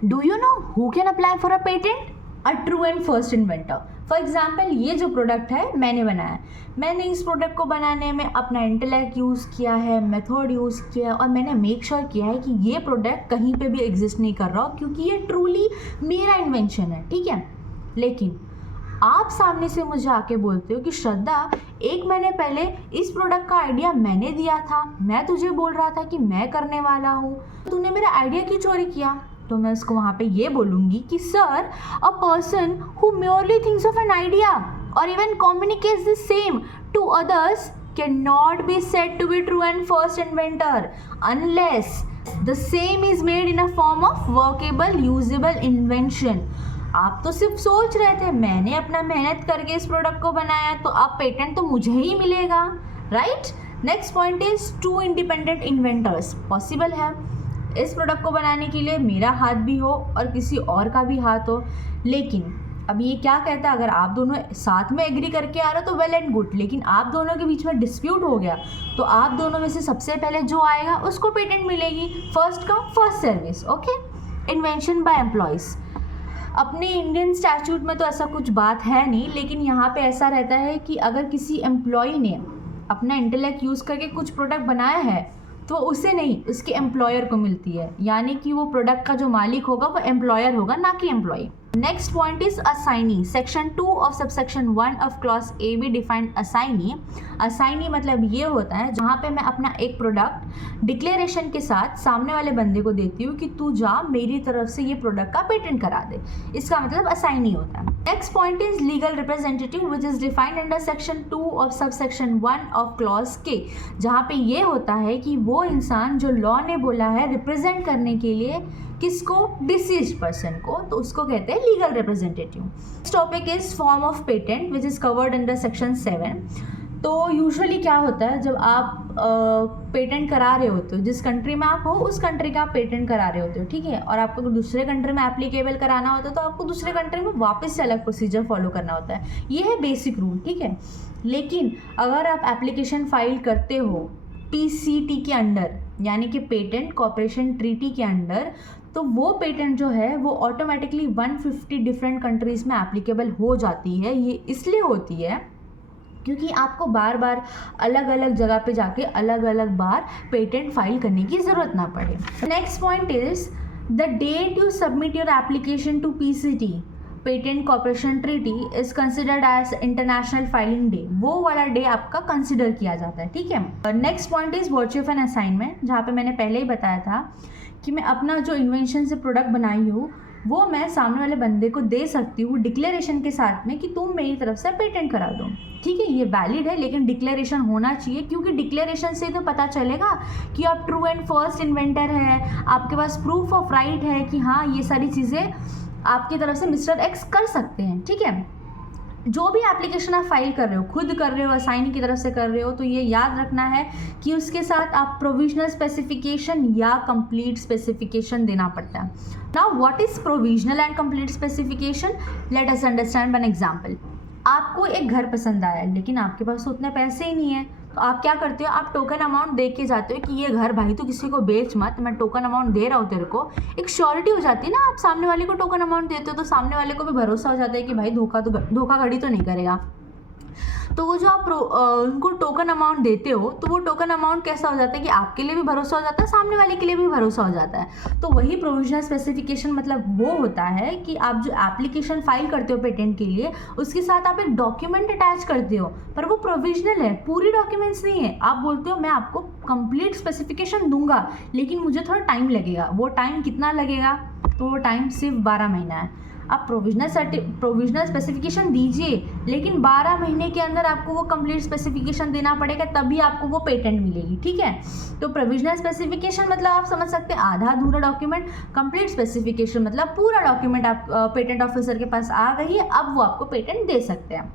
Do you know who can apply for a patent? A true and first inventor. For example, ये जो product है मैंने बनाया है, मैंने इस प्रोडक्ट को बनाने में अपना इंटेलेक्ट यूज़ किया है, मेथड यूज़ किया है, और मैंने मेक श्योर किया है कि ये प्रोडक्ट कहीं पे भी एग्जिस्ट नहीं कर रहा हो, क्योंकि ये ट्रूली मेरा इन्वेंशन है, ठीक है। लेकिन आप सामने से मुझे आके बोलते हो कि श्रद्धा, 1 महीने पहले इस प्रोडक्ट का आइडिया मैंने दिया था, मैं तुझे बोल रहा था कि मैं करने वाला हूँ, तूने मेरा आइडिया क्यों चोरी किया? तो मैं उसको वहाँ पे ये बोलूँगी कि sir, a person who merely thinks of an idea or even communicates the same to others cannot be said to be true and first inventor unless the same is made in a form of workable, usable invention. आप तो सिर्फ सोच रहे थे, मैंने अपना मेहनत करके इस प्रोडक्ट को बनाया, तो अब पेटेंट तो मुझे ही मिलेगा, right? Next point is two independent inventors possible है। इस प्रोडक्ट को बनाने के लिए मेरा हाथ भी हो और किसी और का भी हाथ हो, लेकिन अब ये क्या कहता है, अगर आप दोनों साथ में एग्री करके आ रहे हो तो वेल एंड गुड, लेकिन आप दोनों के बीच में डिस्प्यूट हो गया तो आप दोनों में से सबसे पहले जो आएगा उसको पेटेंट मिलेगी। First come first service, okay. Invention by employees, अपने इंडियन स्टैट्यूट में तो ऐसा कुछ बात है नहीं, लेकिन यहाँ पे ऐसा रहता है कि अगर किसी एम्प्लॉय ने अपना इंटेलेक्ट यूज़ करके कुछ प्रोडक्ट बनाया है तो उसे नहीं, उसके एम्प्लॉयर को मिलती है, यानी कि वो प्रोडक्ट का जो मालिक होगा वो एम्प्लॉयर होगा, ना कि employee. Next point is assignee. Section 2 of subsection 1 of clause A B defined assignee. Assignee मतलब ये होता है जहाँ पे मैं अपना एक प्रोडक्ट डिक्लेरेशन के साथ सामने वाले बंदे को देती हूँ कि तू जा मेरी तरफ से ये प्रोडक्ट का पेटेंट करा दे, इसका मतलब असाइनी होता है। Next point is legal representative which is defined under section 2 of subsection 1 of clause के, जहाँ पे ये होता है कि वो इंसान जो लॉ ने बोला है रिप्रेजेंट करने के लिए किसको, डिसीज्ड पर्सन को, तो उसको कहते हैं legal representative. Next topic is form of patent which is covered under section 7। तो यूजुअली क्या होता है, जब आप पेटेंट करा रहे होते हो, जिस कंट्री में आप हो उस कंट्री का आप पेटेंट करा रहे होते हो, ठीक है, और आपको दूसरे कंट्री में एप्लीकेबल कराना होता है तो आपको दूसरे कंट्री में वापस से अलग प्रोसीजर फॉलो करना होता है। ये है बेसिक रूल, ठीक है। लेकिन अगर आप एप्लीकेशन फाइल करते हो PCT के अंडर, यानी कि पेटेंट कॉपरेशन ट्रीटी के अंडर, तो वो पेटेंट जो है वो ऑटोमेटिकली 150 डिफरेंट कंट्रीज़ में एप्लीकेबल हो जाती है। ये इसलिए होती है क्योंकि आपको बार बार अलग अलग जगह पे जाके अलग अलग बार पेटेंट फाइल करने की ज़रूरत ना पड़े। Next point is the date you submit your application to PCT patent cooperation treaty is considered as international filing day, वो वाला डे आपका कंसिडर किया जाता है, ठीक है। Next point is virtue of an assignment, जहाँ पे मैंने पहले ही बताया था कि मैं अपना जो इन्वेंशन से प्रोडक्ट बनाई हूँ वो मैं सामने वाले बंदे को दे सकती हूँ डिक्लेरेशन के साथ में कि तुम मेरी तरफ से पेटेंट करा दो, ठीक है। ये वैलिड है, लेकिन डिक्लेरेशन होना चाहिए, क्योंकि डिक्लेरेशन से तो पता चलेगा कि आप ट्रू एंड फर्स्ट इन्वेंटर है, आपके पास प्रूफ ऑफ राइट है कि हाँ ये सारी चीज़ें आपकी तरफ से मिस्टर एक्स कर सकते हैं, ठीक है। जो भी एप्लीकेशन आप फाइल कर रहे हो, खुद कर रहे हो, असाइनी की तरफ से कर रहे हो, तो ये याद रखना है कि उसके साथ आप प्रोविजनल स्पेसिफिकेशन या कंप्लीट स्पेसिफिकेशन देना पड़ता है। Now what is provisional and complete specification? Let us understand one example. आपको एक घर पसंद आया लेकिन आपके पास तो उतने पैसे ही नहीं है, तो आप क्या करते हो, आप टोकन अमाउंट दे के जाते हो कि ये घर भाई तो किसी को बेच मत, मैं टोकन अमाउंट दे रहा हूँ तेरे को। एक श्योरिटी हो जाती है ना, आप सामने वाले को टोकन अमाउंट देते हो तो सामने वाले को भी भरोसा हो जाता है कि भाई धोखाधड़ी तो नहीं करेगा। तो वो जो आप उनको टोकन अमाउंट देते हो तो वो टोकन अमाउंट कैसा हो जाता है कि आपके लिए भी भरोसा हो जाता है, सामने वाले के लिए भी भरोसा हो जाता है। तो वही प्रोविजनल स्पेसिफिकेशन मतलब वो होता है कि आप जो एप्लीकेशन फाइल करते हो पेटेंट के लिए, उसके साथ आप एक डॉक्यूमेंट अटैच करते हो, पर वो प्रोविजनल है, पूरी डॉक्यूमेंट्स नहीं है। आप बोलते हो मैं आपको कंप्लीट स्पेसिफिकेशन दूंगा लेकिन मुझे थोड़ा टाइम लगेगा। वो टाइम कितना लगेगा? तो वो टाइम सिर्फ 12 महीना है। आप प्रोविजनल स्पेसिफिकेशन दीजिए, लेकिन 12 महीने के अंदर आपको वो कंप्लीट स्पेसिफिकेशन देना पड़ेगा, तभी आपको वो पेटेंट मिलेगी, ठीक है। तो प्रोविजनल स्पेसिफिकेशन मतलब आप समझ सकते हैं आधा अधूरा डॉक्यूमेंट, कंप्लीट स्पेसिफिकेशन मतलब पूरा डॉक्यूमेंट आप पेटेंट ऑफिसर के पास आ गई है, अब वो आपको पेटेंट दे सकते हैं।